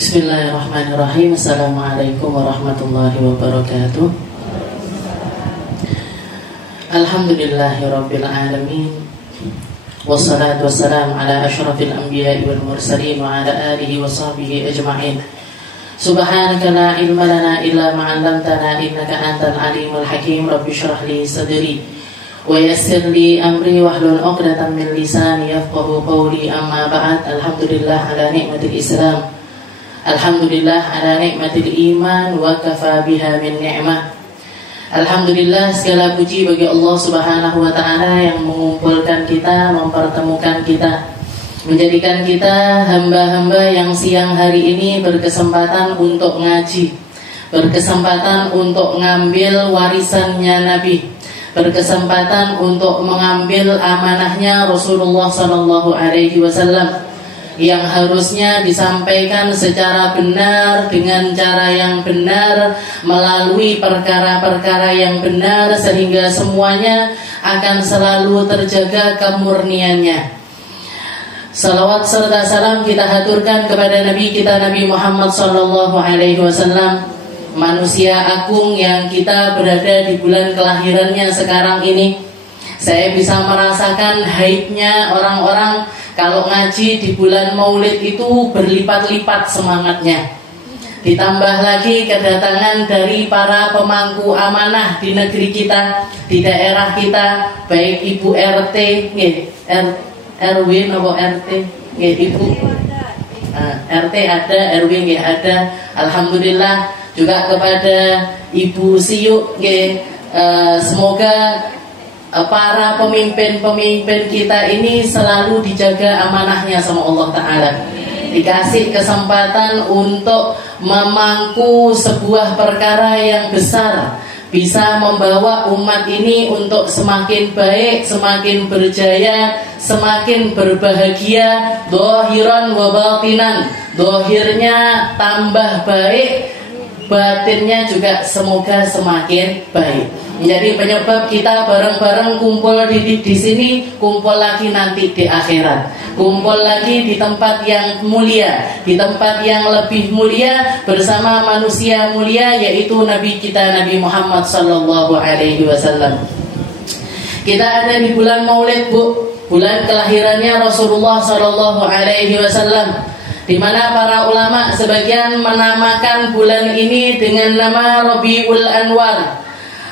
Bismillahirrahmanirrahim. Assalamualaikum warahmatullahi wabarakatuh. Alhamdulillahirabbil alamin. Wassalatu wassalamu ala asyrafil anbiya'i wal mursalin wa ala alihi wa sahbihi ajma'in. Subhanaka la ilma lana illa ma 'allamtana innaka antal alimul hakim. Rabbi shrah li sadri wa yassir li amri wahlul 'uqdatam min lisani yafqahu qawli. Amma ba'd. Alhamdulillah ala nikmatil Islam. Alhamdulillah ala nikmatil iman wa kafa biha min ni'mah. Alhamdulillah, segala puji bagi Allah Subhanahu wa ta'ala yang mengumpulkan kita, mempertemukan kita, menjadikan kita hamba-hamba yang siang hari ini berkesempatan untuk ngaji, berkesempatan untuk mengambil warisannya Nabi, berkesempatan untuk mengambil amanahnya Rasulullah SAW yang harusnya disampaikan secara benar, dengan cara yang benar, melalui perkara-perkara yang benar, sehingga semuanya akan selalu terjaga kemurniannya. Salawat serta salam kita haturkan kepada Nabi kita, Nabi Muhammad SAW, manusia agung yang kita berada di bulan kelahirannya sekarang ini. Saya bisa merasakan haidnya orang-orang kalau ngaji di bulan Maulid itu berlipat-lipat semangatnya. Ditambah lagi kedatangan dari para pemangku amanah di negeri kita, di daerah kita, baik Ibu RT, RW atau RT, Ibu RT ada, RW ada. Alhamdulillah juga kepada Ibu Siu, semoga para pemimpin-pemimpin kita ini selalu dijaga amanahnya sama Allah Ta'ala, dikasih kesempatan untuk memangku sebuah perkara yang besar, bisa membawa umat ini untuk semakin baik, semakin berjaya, semakin berbahagia, dohiran wa batinan, dohirnya tambah baik, batinnya juga semoga semakin baik. Menjadi penyebab kita bareng-bareng kumpul di sini, kumpul lagi nanti di akhirat, kumpul lagi di tempat yang mulia, di tempat yang lebih mulia bersama manusia mulia, yaitu Nabi kita Nabi Muhammad SAW. Kita ada di bulan Maulid, Bu, bulan kelahirannya Rasulullah SAW, di mana para ulama sebagian menamakan bulan ini dengan nama Rabiul Anwar,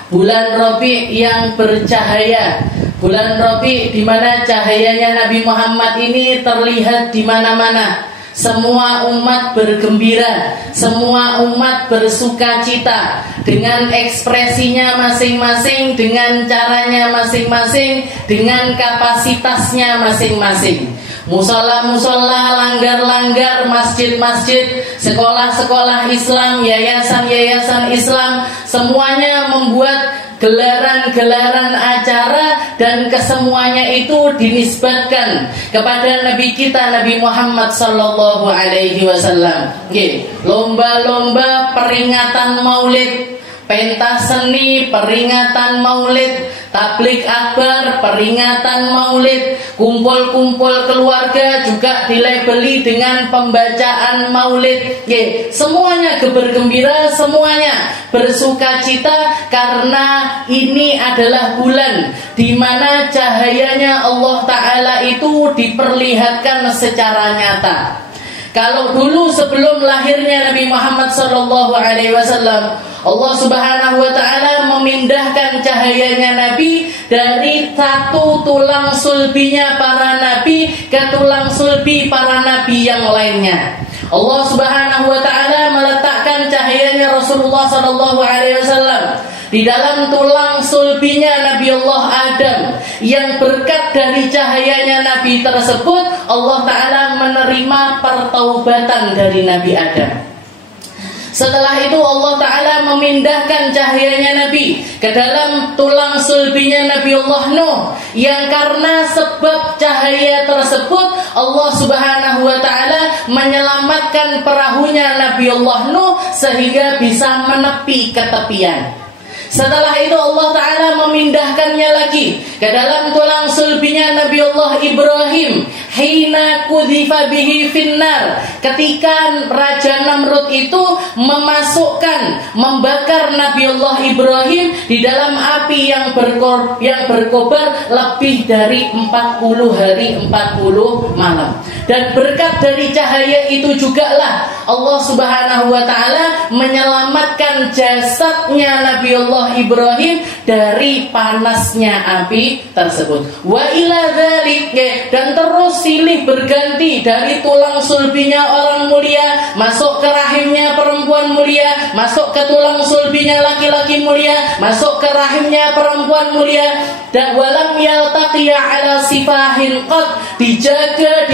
bulan Rabi yang bercahaya, bulan Rabi di mana cahayanya Nabi Muhammad ini terlihat di mana-mana. Semua umat bergembira, semua umat bersukacita dengan ekspresinya masing-masing, dengan caranya masing-masing, dengan kapasitasnya masing-masing. Musola-musola, langgar-langgar, masjid-masjid, sekolah-sekolah Islam, yayasan-yayasan Islam, semuanya membuat gelaran-gelaran acara, dan kesemuanya itu dinisbatkan kepada Nabi kita Nabi Muhammad SAW. Lomba-lomba peringatan Maulid, pentas seni peringatan Maulid, tablik akbar peringatan Maulid, kumpul-kumpul keluarga juga dilabeli dengan pembacaan Maulid. Semuanya bergembira, semuanya bersukacita, karena ini adalah bulan di mana cahayanya Allah Ta'ala itu diperlihatkan secara nyata. Kalau dulu sebelum lahirnya Nabi Muhammad SAW, Allah Subhanahu wa ta'ala memindahkan cahayanya Nabi dari satu tulang sulbinya para nabi ke tulang sulbi para nabi yang lainnya. Allah Subhanahu wa ta'ala meletakkan cahayanya Rasulullah SAW di dalam tulang sulbinya Nabi Allah Adam, yang berkat dari cahayanya Nabi tersebut Allah Ta'ala menerima pertaubatan dari Nabi Adam. Setelah itu Allah Ta'ala memindahkan cahayanya Nabi ke dalam tulang sulbinya Nabi Allah Nuh, yang karena sebab cahaya tersebut Allah Subhanahu wa ta'ala menyelamatkan perahunya Nabi Allah Nuh sehingga bisa menepi ke tepian. Setelah itu Allah Ta'ala memindahkannya lagi ke dalam tulang sulbinya Nabi Allah Ibrahim, hina kudhifa bihi finnar, ketika Raja Namrud itu membakar Nabiullah Ibrahim di dalam api yang berkobar lebih dari 40 hari 40 malam. Dan berkat dari cahaya itu jugalah Allah Subhanahu wa taala menyelamatkan jasadnya Nabiullah Ibrahim dari panasnya api tersebut. Wa ila dzalik, dan terus silih berganti dari tulang sulbinya orang mulia masuk ke rahimnya perempuan mulia, masuk ke tulang sulbinya laki-laki mulia, masuk ke rahimnya perempuan mulia. Dan walam yaltaqiya ala sifahin qad, dijaga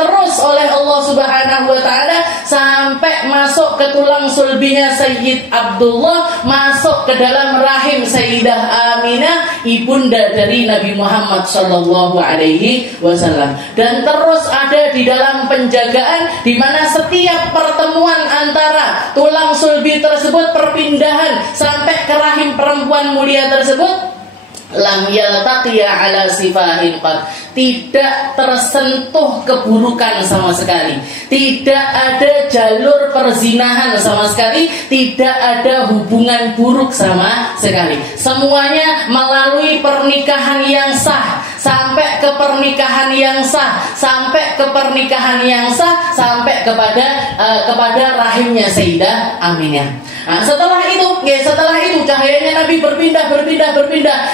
terus oleh Allah Subhanahu wa taala sampai masuk ke tulang sulbinya Sayyid Abdullah, masuk ke dalam rahim Sayyidah Aminah, ibunda dari Nabi Muhammad sallallahu alaihi wasallam. Dan terus ada di dalam penjagaan di mana setiap pertemuan antara tulang sulbi tersebut perpindahan sampai ke rahim perempuan mulia tersebut, lam yaltaqiya ala sifahin qad, tidak tersentuh keburukan sama sekali, tidak ada jalur perzinahan sama sekali, tidak ada hubungan buruk sama sekali. Semuanya melalui pernikahan yang sah, sampai ke pernikahan yang sah, sampai ke pernikahan yang sah, sampai kepada rahimnya Sayyidah Aminah. Nah, setelah itu cahayanya Nabi berpindah.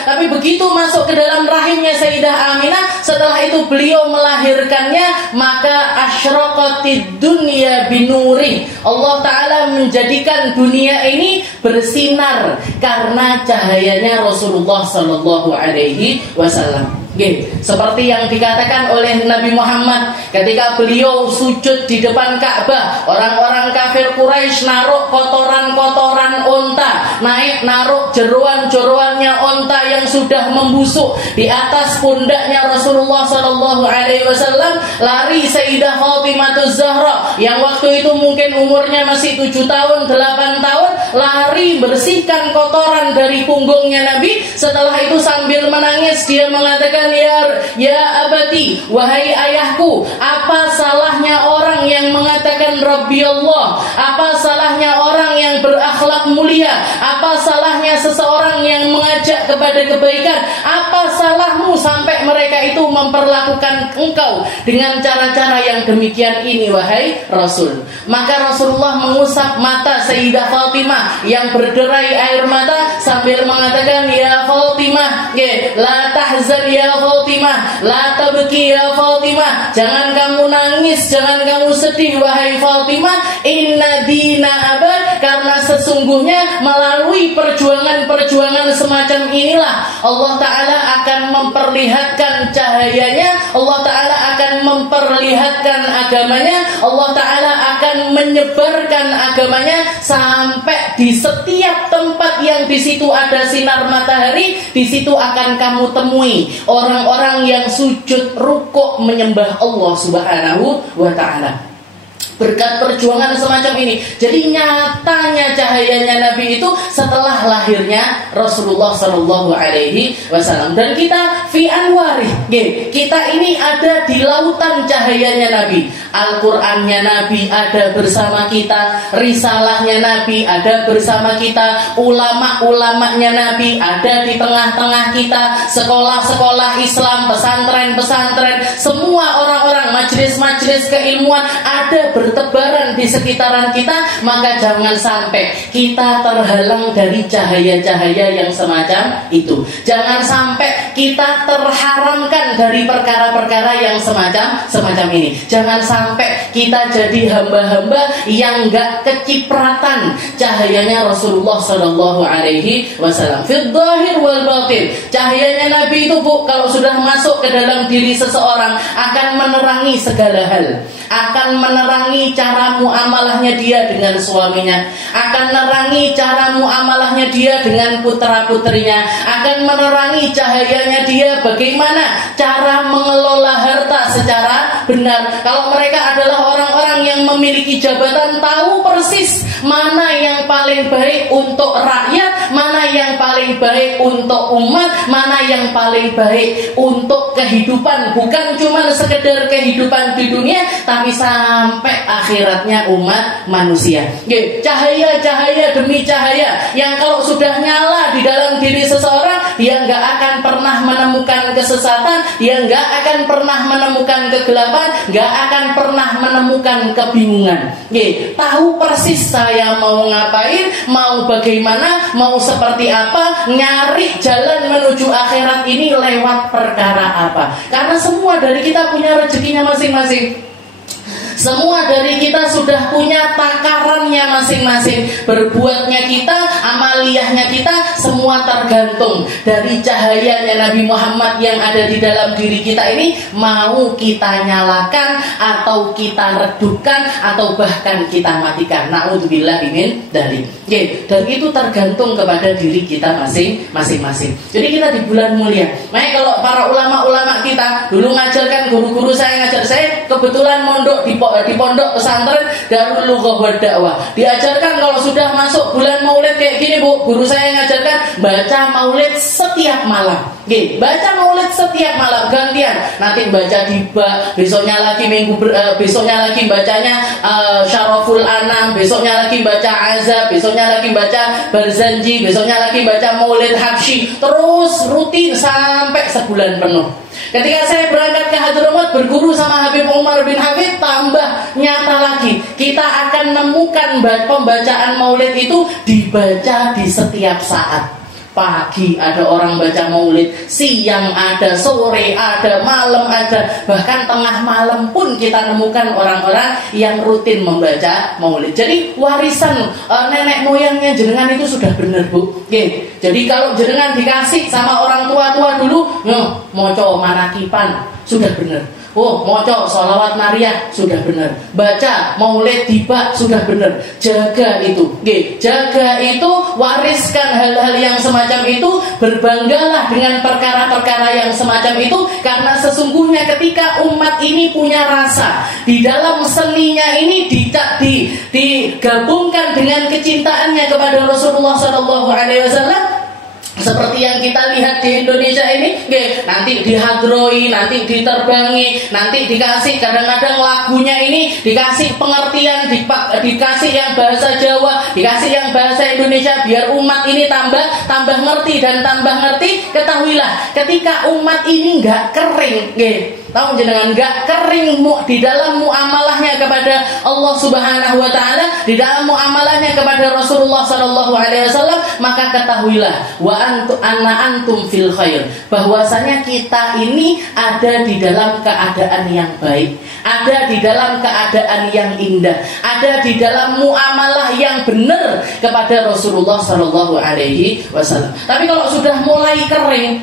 Tapi begitu masuk ke dalam rahimnya Sayyidah Aminah, setelah itu beliau melahirkannya, maka asyraqatid dunya binuri. Allah taala menjadikan dunia ini bersinar karena cahayanya Rasulullah sallallahu alaihi wasallam. Seperti yang dikatakan oleh Nabi Muhammad ketika beliau sujud di depan Ka'bah, orang-orang kafir Quraisy naruh kotoran-kotoran onta, naruh jeruan-jeruannya onta yang sudah membusuk di atas pundaknya Rasulullah sallallahu alaihi wasallam. Lari Sayyidah Fatimah Zahra yang waktu itu mungkin umurnya masih 7 tahun, 8 tahun, lari bersihkan kotoran dari punggungnya Nabi. Setelah itu sambil menangis dia mengatakan, Ya abati, wahai ayahku, apa salahnya orang yang mengatakan Rabbi Allah? Apa salahnya orang yang berakhlak mulia? Apa salahnya seseorang yang mengajak kepada kebaikan? Apa salahmu sampai mereka itu memperlakukan engkau dengan cara-cara yang demikian ini, wahai Rasul? Maka Rasulullah mengusap mata Sayyidah Fatimah yang berderai air mata sambil mengatakan, Ya Fatimah, la tahzan ya Fatimah, la tabki ya Fatimah, jangan kamu nangis, jangan kamu sedih wahai Fatimah, inna dina abad, karena sesungguhnya melalui perjuangan-perjuangan semacam inilah Allah Ta'ala akan memperlihatkan cahayanya, Allah Ta'ala akan memperlihatkan agamanya, Allah Ta'ala akan menyebarkan agamanya sampai di setiap tempat yang di situ ada sinar matahari, di situ akan kamu temui orang-orang yang sujud rukuk menyembah Allah Subhanahu wa ta'ala. Berkat perjuangan semacam ini, jadi nyatanya cahayanya Nabi itu setelah lahirnya Rasulullah sallallahu alaihi wasallam. Dan kita fi anwarih, kita ini ada di lautan cahayanya Nabi. Al-Qur'annya Nabi ada bersama kita, risalahnya Nabi ada bersama kita, ulama-ulamanya Nabi ada di tengah-tengah kita, sekolah-sekolah Islam, pesantren-pesantren, semua orang-orang, majelis-majelis keilmuan ada bertebaran di sekitaran kita. Maka jangan sampai kita terhalang dari cahaya-cahaya yang semacam itu. Jangan sampai kita terharamkan dari perkara-perkara yang semacam ini. Jangan sampai kita jadi hamba-hamba yang gak kecipratan cahayanya Rasulullah sallallahu alaihi wasallam. Fid dhahir wal batin. Cahayanya Nabi itu, Bu, kalau sudah masuk ke dalam diri seseorang akan menerangi segala hal. Akan menerangi cara muamalahnya dia dengan suaminya, akan menerangi cara muamalahnya dia dengan putra-putrinya, akan menerangi cahayanya dia bagaimana cara mengelola harta secara benar. Kalau mereka adalah orang-orang yang yang memiliki jabatan tahu persis mana yang paling baik untuk rakyat, mana yang paling baik untuk umat, mana yang paling baik untuk kehidupan, bukan cuma sekedar kehidupan di dunia, tapi sampai akhiratnya umat manusia. Cahaya-cahaya demi cahaya yang kalau sudah nyala di dalam diri seseorang, dia nggak akan pernah menemukan kesesatan, dia nggak akan pernah menemukan kegelapan, nggak akan pernah menemukan kebingungan. Tahu persis saya mau ngapain, mau bagaimana, mau seperti apa, nyari jalan menuju akhirat ini lewat perkara apa. Karena semua dari kita punya rezekinya masing-masing. Semua dari kita sudah punya takarannya masing-masing. Berbuatnya kita, amaliyahnya kita, semua tergantung dari cahayanya Nabi Muhammad yang ada di dalam diri kita ini. Mau kita nyalakan, atau kita redupkan, atau bahkan kita matikan. Na'udzubillah min dzalik. Dan itu tergantung kepada diri kita masing-masing. Jadi kita di bulan mulia. Makanya kalau para ulama-ulama kita dulu ngajarkan, guru-guru saya ngajar, saya kebetulan mondok di pondok pesantren Darul Lughah wa Dakwah. Diajarkan kalau sudah masuk bulan Maulid kayak gini, Bu, guru saya ngajarkan baca Maulid setiap malam. Baca Maulid setiap malam gantian. Nanti baca Diba, besoknya lagi besoknya lagi bacanya Syaraful Anam, besoknya lagi baca Azab, besoknya lagi baca Barzanji, besoknya lagi baca Maulid Habsyi, terus rutin sampai sebulan penuh. Ketika saya berangkat ke Hadramaut berguru sama Habib Umar bin Habib, tambah nyata lagi, kita akan menemukan pembacaan maulid itu dibaca di setiap saat. Pagi ada orang baca maulid, siang ada, sore ada, malam ada, bahkan tengah malam pun kita nemukan orang-orang yang rutin membaca maulid. Jadi warisan nenek moyangnya jenengan itu sudah benar, Bu. Jadi kalau jenengan dikasih sama orang tua-tua dulu, moco manakipan sudah benar. Moco sholawat nariyah sudah benar. Baca maulid tiba sudah benar. Jaga itu. Jaga itu, wariskan hal-hal yang semacam itu. Berbanggalah dengan perkara-perkara yang semacam itu. Karena sesungguhnya ketika umat ini punya rasa, di dalam seninya ini digabungkan dengan kecintaannya kepada Rasulullah SAW, seperti yang kita lihat di Indonesia ini, nanti dihadroi, nanti diterbangi, nanti dikasih kadang-kadang lagunya ini dikasih pengertian, dikasih yang bahasa Jawa, dikasih yang bahasa Indonesia, biar umat ini tambah ngerti dan tambah ngerti. Ketahuilah, ketika umat ini nggak kering, tahu jenengan, nggak kering di dalam muamalahnya kepada Allah Subhanahu wa taala, di dalam muamalahnya kepada Rasulullah sallallahu alaihi wasallam, maka ketahuilah antum fil khair, bahwasanya kita ini ada di dalam keadaan yang baik, ada di dalam keadaan yang indah, ada di dalam muamalah yang benar kepada Rasulullah sallallahu alaihi wasallam. Tapi kalau sudah mulai kering,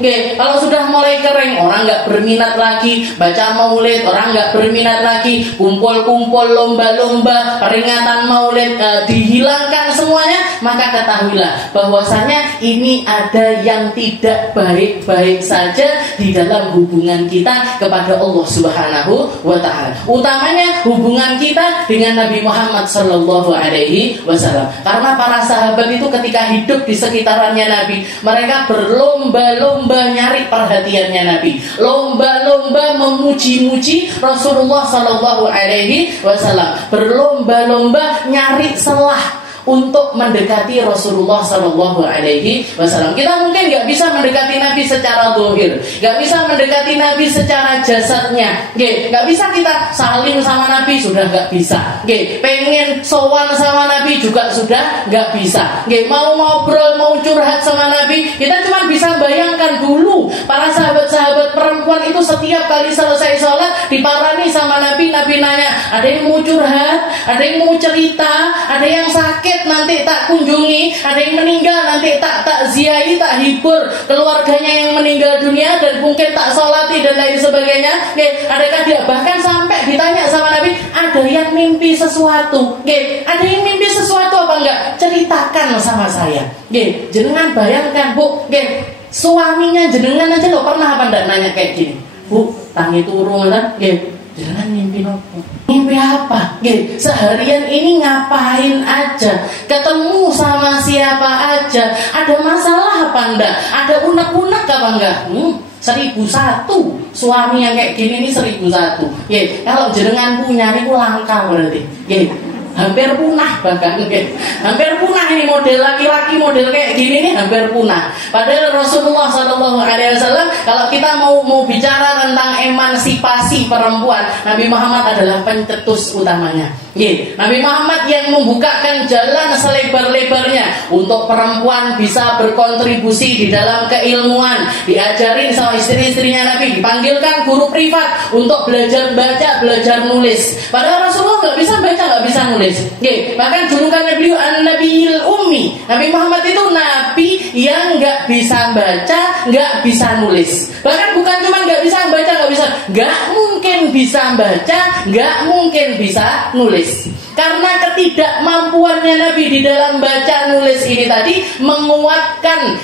orang nggak berminat lagi baca maulid, orang nggak berminat lagi kumpul-kumpul, lomba-lomba, peringatan maulid, dihilangkan semuanya, maka ketahuilah bahwasanya ini ada yang tidak baik-baik saja di dalam hubungan kita kepada Allah Subhanahu wa taala. Utamanya hubungan kita dengan Nabi Muhammad sallallahu alaihi wasallam. Karena para sahabat itu ketika hidup di sekitarannya Nabi, mereka berlomba-lomba nyari perhatiannya Nabi, lomba-lomba memuji-muji Rasulullah sallallahu alaihi wasallam, berlomba-lomba nyari celah untuk mendekati Rasulullah sallallahu alaihi wasallam. Kita mungkin nggak bisa mendekati Nabi secara zahir, nggak bisa mendekati Nabi secara jasadnya, nggak bisa kita salim sama Nabi, sudah nggak bisa. Pengen sowan sama Nabi juga sudah nggak bisa. Mau ngobrol, mau curhat sama Nabi, kita cuma bisa bayangkan dulu para sahabat-sahabat perempuan itu setiap kali selesai sholat diparani sama Nabi. Nabi nanya, ada yang mau curhat, ada yang mau cerita, ada yang sakit nanti tak kunjungi, ada yang meninggal nanti tak ziarahi, tak hibur keluarganya yang meninggal dunia dan mungkin tak sholati dan lain sebagainya. Adakah dia bahkan sampai ditanya sama Nabi, ada yang mimpi sesuatu? Ada yang mimpi sesuatu apa enggak? Ceritakan sama saya. Jenengan bayangkan, Bu, suaminya jenengan aja lo pernah apa enggak nanya kayak gini, Bu, tangi turun kan? Jenengan mimpi apa? Mimpi apa? Seharian ini ngapain aja? Ketemu sama siapa aja? Ada masalah apa enggak? Ada unek-unek apa enggak? 1001 suami yang kayak gini ini 1001. Kalau jenengan punya ini langka berarti. Hampir punah bahkan, hampir punah ini model laki-laki model kayak gini nih hampir punah. Padahal Rasulullah SAW kalau kita mau bicara tentang emansipasi perempuan, Nabi Muhammad adalah pencetus utamanya. Nabi Muhammad yang membukakan jalan selebar-lebarnya untuk perempuan bisa berkontribusi di dalam keilmuan. Diajarin sama istri-istrinya Nabi, dipanggilkan guru privat untuk belajar baca, belajar nulis. Padahal Rasulullah nggak bisa baca, nggak bisa nulis. Bahkan julukannya beliau An-Nabiyil Ummi. Nabi Muhammad itu nabi yang nggak bisa baca, nggak bisa nulis. Bahkan bukan cuma nggak bisa baca, nggak mungkin bisa baca, nggak mungkin bisa nulis. Karena ketidakmampuannya Nabi di dalam baca nulis ini tadi menguatkan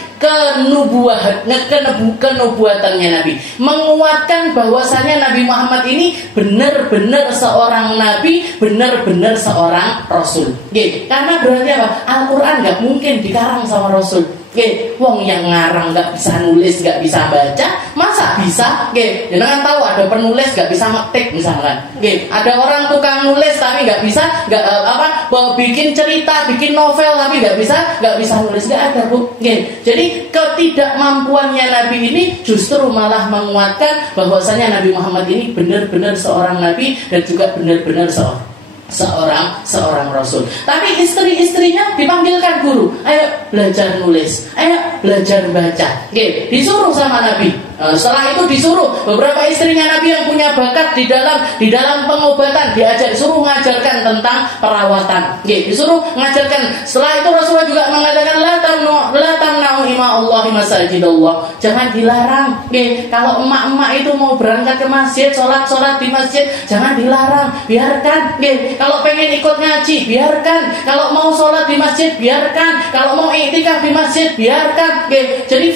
kenubuatannya Nabi, menguatkan bahwasanya Nabi Muhammad ini benar-benar seorang nabi, benar-benar seorang rasul. Karena berarti apa? Al-Quran nggak mungkin dikarang sama rasul. Wong yang ngarang nggak bisa nulis, nggak bisa baca, masa bisa? Jangan tahu ada penulis nggak bisa ngetik misalkan. Ada orang tukang nulis tapi nggak bisa, bikin cerita, bikin novel tapi nggak bisa nulis, nggak ada bu. Jadi ketidakmampuannya Nabi ini justru malah menguatkan bahwasanya Nabi Muhammad ini benar-benar seorang nabi dan juga benar-benar seorang rasul. Tapi istri-istrinya dipanggilkan guru, ayo belajar nulis, ayo belajar baca. Disuruh sama Nabi. Setelah itu disuruh beberapa istrinya Nabi yang punya bakat di dalam pengobatan, disuruh mengajarkan tentang perawatan. Disuruh mengajarkan. Setelah itu Rasulullah juga mengatakan la tamna'u ima Allahi masajidallah. Jangan dilarang. Kalau emak-emak itu mau berangkat ke masjid, sholat di masjid, jangan dilarang, biarkan. Kalau pengen ikut ngaji, biarkan. Kalau mau sholat di masjid, biarkan. Kalau mau iktikaf di masjid, biarkan. Jadi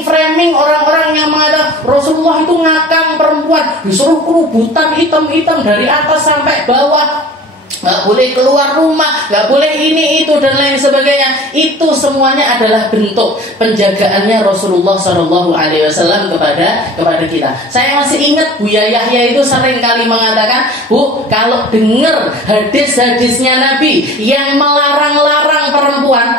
framing orang-orang yang mengatakan Rasulullah itu ngakang perempuan, disuruh kerubutan hitam-hitam dari atas sampai bawah, nggak boleh keluar rumah, nggak boleh ini itu dan lain sebagainya. Itu semuanya adalah bentuk penjagaannya Rasulullah SAW kepada kita. Saya masih ingat Buya Yahya itu sering kali mengatakan, Bu, kalau dengar hadis-hadisnya Nabi yang melarang-larang perempuan,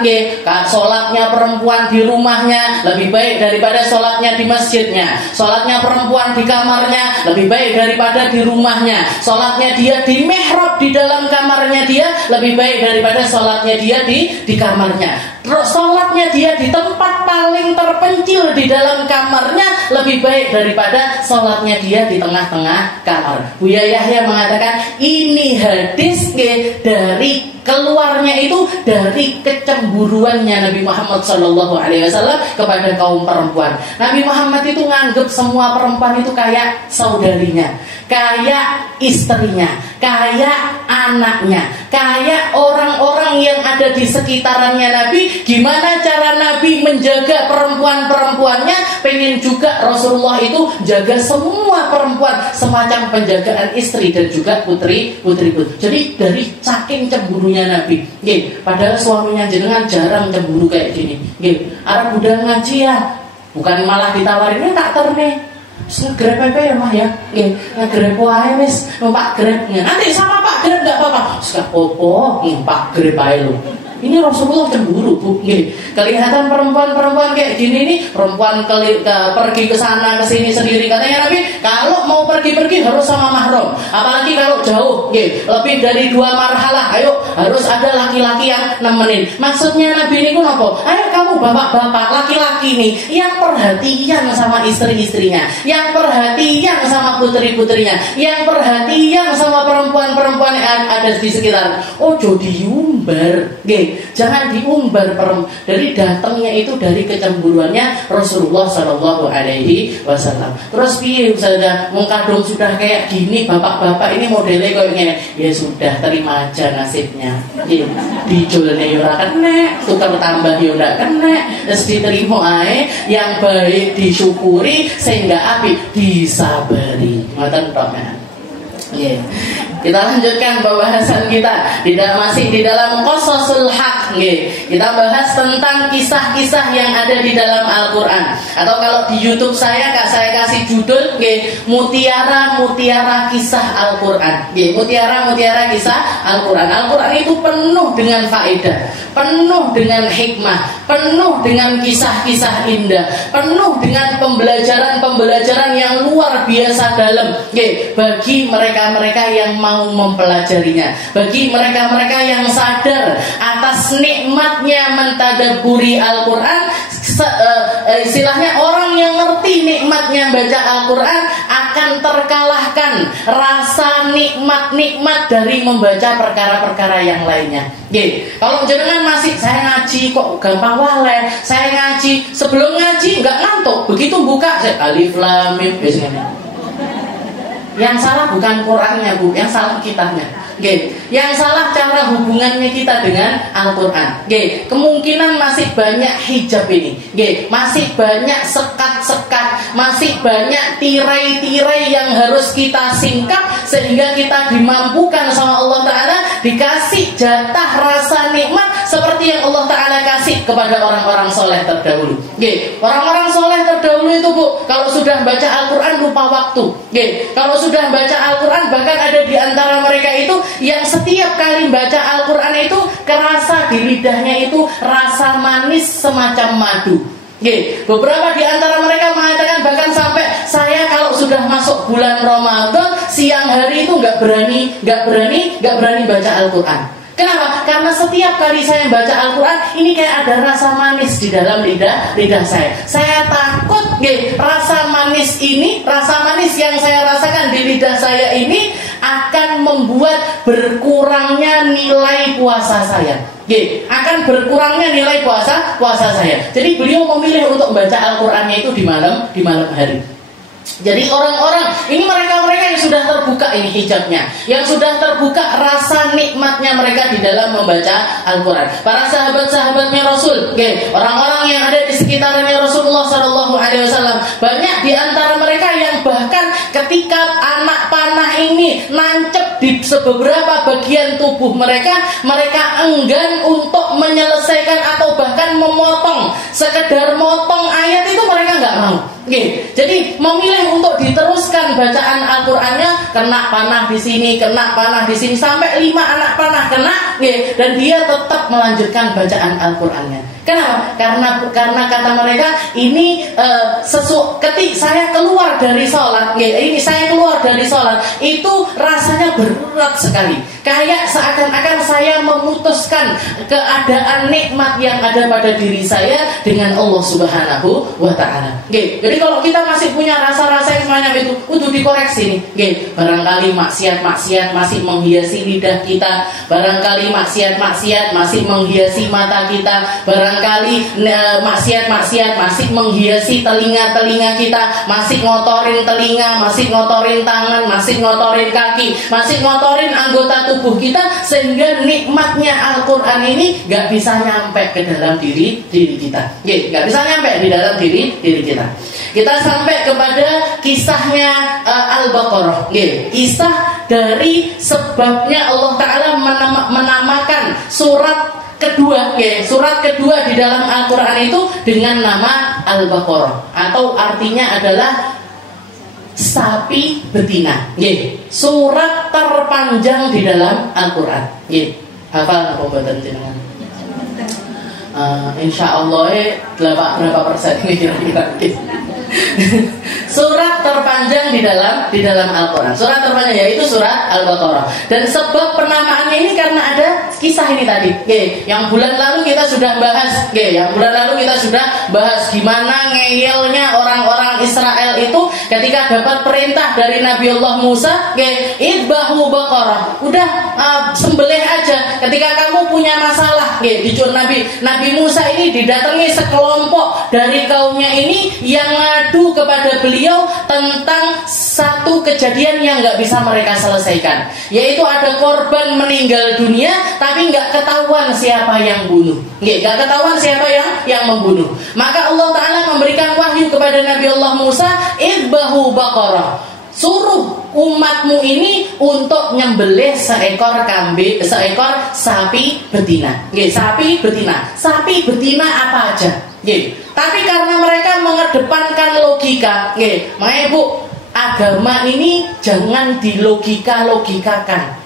sholatnya perempuan di rumahnya lebih baik daripada sholatnya di masjidnya, sholatnya perempuan di kamarnya lebih baik daripada di rumahnya, sholatnya dia di mihrab di dalam kamarnya dia lebih baik daripada sholatnya dia di kamarnya, sholatnya dia di tempat paling terpencil di dalam kamarnya lebih baik daripada sholatnya dia di tengah-tengah kamar. Buya Yahya mengatakan ini hadis dari keluarnya itu dari kecemburuannya Nabi Muhammad SAW kepada kaum perempuan. Nabi Muhammad itu nganggep semua perempuan itu kayak saudarinya, kayak istrinya, kayak anaknya, kayak orang-orang yang ada di sekitarannya Nabi. Gimana cara Nabi menjaga perempuan-perempuannya? Pengen juga Rasulullah itu jaga semua perempuan, semacam penjagaan istri dan juga putri-putri. Jadi dari saking cemburunya Nabi, padahal suaminya jenengan jarang cemburu kayak gini. Arab udah ngaji ya, bukan malah ditawarin tak terne. Grab ya mah ya, grab wae wis, Pak Grab. Nanti sama Pak Grab enggak apa-apa. Enggak apa-apa, Pak Grab ae lho. Ini Rasulullah cemburu, Bu. Kelihatan perempuan-perempuan kayak gini nih, perempuan pergi ke sana ke sini sendiri. Katanya Nabi, kalau mau pergi-pergi harus sama mahram. Apalagi kalau jauh, lebih dari 2 marhalah, ayo harus ada laki-laki yang nemenin. Maksudnya Nabi ini apa? Ayo kamu bapak-bapak, laki-laki nih yang perhatian sama istri-istrinya, yang perhatian sama putri-putrinya, yang perhatian sama perempuan-perempuan yang ada di sekitar. Oh, jadi umbar, jangan diumbar dari datangnya itu dari kecemburuannya Rasulullah SAW. Terus piye saja mengkadung sudah kayak gini, bapak-bapak ini modelnya kayak gini, ya sudah terima aja nasibnya. Dijolne yo ora kenek, tukar tambah yo ora kenek, wis diterima ae, yang baik disyukuri, sehingga apik disabari. Ngoten tok. Yeah. Kita lanjutkan pembahasan kita. Masih di dalam Qasasul Haq. Kita bahas tentang kisah-kisah yang ada di dalam Al-Quran. Atau kalau di YouTube saya kasih judul Mutiara-Mutiara Kisah Al-Quran. Mutiara-Mutiara Kisah Al-Quran. Al-Quran itu penuh dengan faedah, penuh dengan hikmah, penuh dengan kisah-kisah indah, penuh dengan pembelajaran-pembelajaran yang luar biasa dalam bagi mereka-mereka yang mau mempelajarinya, bagi mereka-mereka yang sadar atas nikmatnya mentadabburi Al-Quran. Istilahnya orang yang ngerti nikmatnya baca Al-Quran akan terkalahkan rasa nikmat-nikmat dari membaca perkara-perkara yang lainnya. Kalau jenengan masih saya ngaji kok gampang wale, saya ngaji sebelum ngaji nggak ngantuk, begitu buka saya alif lam mim biasanya. Yang salah bukan Qurannya Bu, yang salah kitanya. Yang salah cara hubungannya kita dengan Al-Quran. Kemungkinan masih banyak hijab ini. Masih banyak sekat-sekat, masih banyak tirai-tirai yang harus kita singkap sehingga kita dimampukan sama Allah Ta'ala dikasih jatah rasa nikmat seperti yang Allah Ta'ala kasih kepada orang-orang soleh terdahulu. Orang-orang soleh terdahulu itu Bu, kalau sudah baca Al-Quran lupa waktu. Kalau sudah baca Al-Quran bahkan ada di antara mereka itu yang setiap kali baca Al-Quran itu kerasa di lidahnya itu rasa manis semacam madu. Beberapa di antara mereka mengatakan bahkan sampai saya kalau sudah masuk bulan Ramadan siang hari itu nggak berani baca Al-Quran. Kenapa? Karena setiap kali saya baca Al-Quran ini kayak ada rasa manis di dalam lidah saya. Saya takut rasa manis yang saya rasakan di lidah saya ini akan membuat berkurangnya nilai puasa saya. Akan berkurangnya nilai puasa saya. Jadi beliau memilih untuk membaca Al-Qurannya itu di malam hari. Jadi orang-orang ini mereka-mereka yang sudah terbuka ini hijabnya, yang sudah terbuka rasa nikmatnya mereka di dalam membaca Al-Quran. Para sahabat-sahabatnya Rasul, orang-orang yang ada di sekitarnya Rasulullah SAW, banyak di antara mereka yang bahkan ketika anak panah ini nancep di beberapa bagian tubuh mereka enggan untuk menyelesaikan atau bahkan memotong, sekedar motong ayat itu mereka nggak mau. Jadi memilih untuk diteruskan bacaan Al-Qurannya, kena panah di sini sampai 5 anak panah kena, dan dia tetap melanjutkan bacaan Al-Qurannya. Kenapa? Karena kata mereka ini ketika saya keluar dari sholat, itu rasanya berat sekali. Kayak seakan-akan saya memutuskan keadaan nikmat yang ada pada diri saya dengan Allah Subhanahu wa Ta'ala. Jadi kalau kita masih punya rasa-rasa yang semacam itu, kudu dikoreksi nih. Barangkali maksiat-maksiat masih menghiasi lidah kita, barangkali maksiat-maksiat masih menghiasi mata kita, barangkali maksiat-maksiat masih menghiasi telinga-telinga kita, masih ngotorin telinga, masih ngotorin tangan, masih ngotorin kaki, masih ngotorin anggota tubuh kita, sehingga nikmatnya Al-Quran ini gak bisa nyampe ke dalam diri kita. Gak bisa nyampe di dalam diri kita. Kita sampai kepada kisahnya Al-Baqarah. Kisah dari sebabnya Allah Ta'ala menamakan surat kedua di dalam Al-Quran itu dengan nama Al-Baqarah, atau artinya adalah sapi betina. Surat terpanjang di dalam Al-Quran. Hafal apa badan jenengan? Insya Allah berapa persen ini kira-kira? Surat terpanjang di dalam Al-Quran. Surat terpanjang yaitu surat Al-Baqarah. Dan sebab penamaannya ini karena ada kisah ini tadi. Yang bulan lalu kita sudah bahas gimana ngeyelnya orang-orang Israel itu ketika dapat perintah dari Nabi Allah Musa, idbahu baqarah. Udah sembelih aja. Ketika kamu punya masalah, jujur Nabi Musa ini didatangi sekelompok dari kaumnya ini yang ngadu kepada beliau tentang satu kejadian yang nggak bisa mereka selesaikan, yaitu ada korban meninggal dunia tapi nggak ketahuan siapa yang bunuh, nggak ketahuan siapa yang membunuh. Maka Allah Ta'ala memberikan wahyu kepada Nabi Allah Musa, idbahu baqarah, suruh umatmu ini untuk nyembelih seekor sapi betina. Sapi betina apa aja. Tapi karena mereka mengedepankan logika, makanya Bu, agama ini jangan dilogika-logikakan.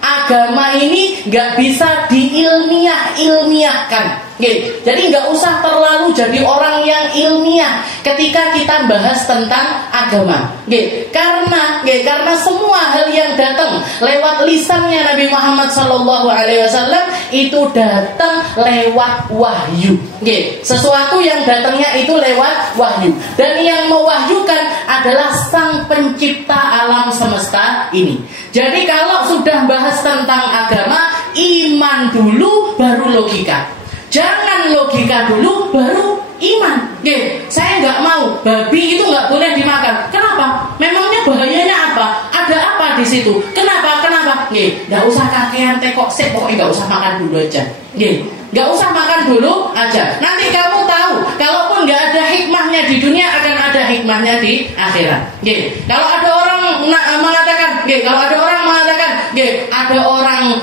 Agama ini nggak bisa diilmiahkan. Jadi nggak usah terlalu jadi orang yang ilmiah ketika kita bahas tentang agama. Karena semua hal yang datang lewat lisannya Nabi Muhammad SAW itu datang lewat wahyu. Sesuatu yang datangnya itu lewat wahyu, dan yang mewahyukan adalah Sang Pencipta alam semesta ini. Jadi kalau sudah bahas tentang agama, iman dulu baru logika. Jangan logika dulu baru iman. Saya nggak mau babi itu nggak boleh dimakan. Kenapa? Memangnya bahayanya apa? Ada apa di situ? Kenapa? Nggak usah kakean tekok sih, pokoknya nggak usah makan dulu aja. Nggak usah makan dulu aja. Nanti kamu tahu, kalaupun nggak ada hikmahnya di dunia, akan ada hikmahnya di akhirat. Kalau ada orang mengatakan, ada orang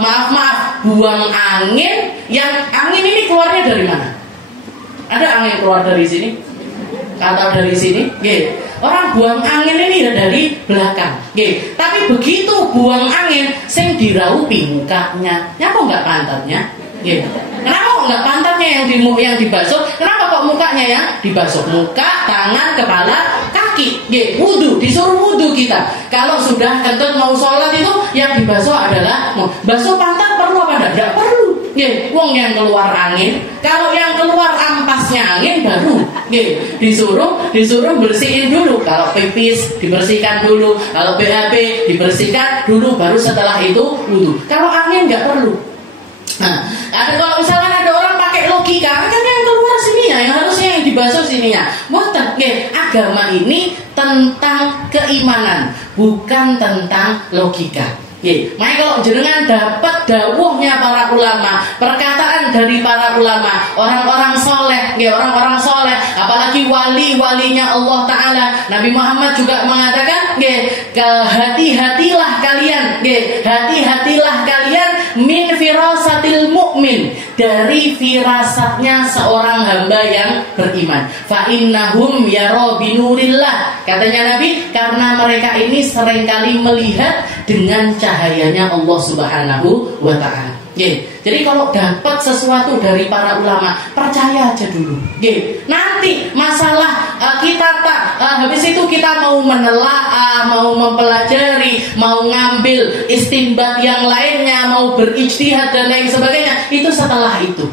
maaf buang angin, yang angin ini keluarnya dari mana? Ada angin keluar dari sini? Atau dari sini? Orang buang angin ini dari belakang. Tapi begitu buang angin, sing diraupi mukanya, nyapa nggak pantatnya? Kenapa kok nggak pantatnya yang dibasuh? Kenapa kok mukanya yang dibasuh? Muka, tangan, kepala, kaki. Wudu, disuruh wudu kita. Kalau sudah kentut mau sholat itu yang dibasuh adalah basuh pantat perlu apa enggak? Tidak perlu. Wong yang keluar angin, kalau yang keluar ampasnya angin baru disuruh bersihin dulu. Kalau pipis dibersihkan dulu, kalau BAB dibersihkan dulu, baru setelah itu wudu. Kalau angin nggak perlu. Nah, kalau misalkan ada orang pakai logika, kan yang keluar sininya, yang harusnya yang dibasuh sininya. Boten, agama ini tentang keimanan, bukan tentang logika. Makanya kalau jenengan dapat dawuhnya para ulama, perkataan dari para ulama, orang-orang soleh, apalagi walinya Allah Ta'ala. Nabi Muhammad juga mengatakan, hati-hatilah kalian min firasatil mu'min, dari firasatnya seorang hamba yang beriman. Fa innahum yara binurillah, katanya Nabi, karena mereka ini seringkali melihat dengan cahayanya Allah Subhanahu wa Ta'ala. Jadi kalau dapat sesuatu dari para ulama, percaya aja dulu. Nanti masalah kita habis itu kita mau menelaah, mau mempelajari, mau ngambil istinbat yang lainnya, mau berijtihad dan lain sebagainya, itu setelah itu.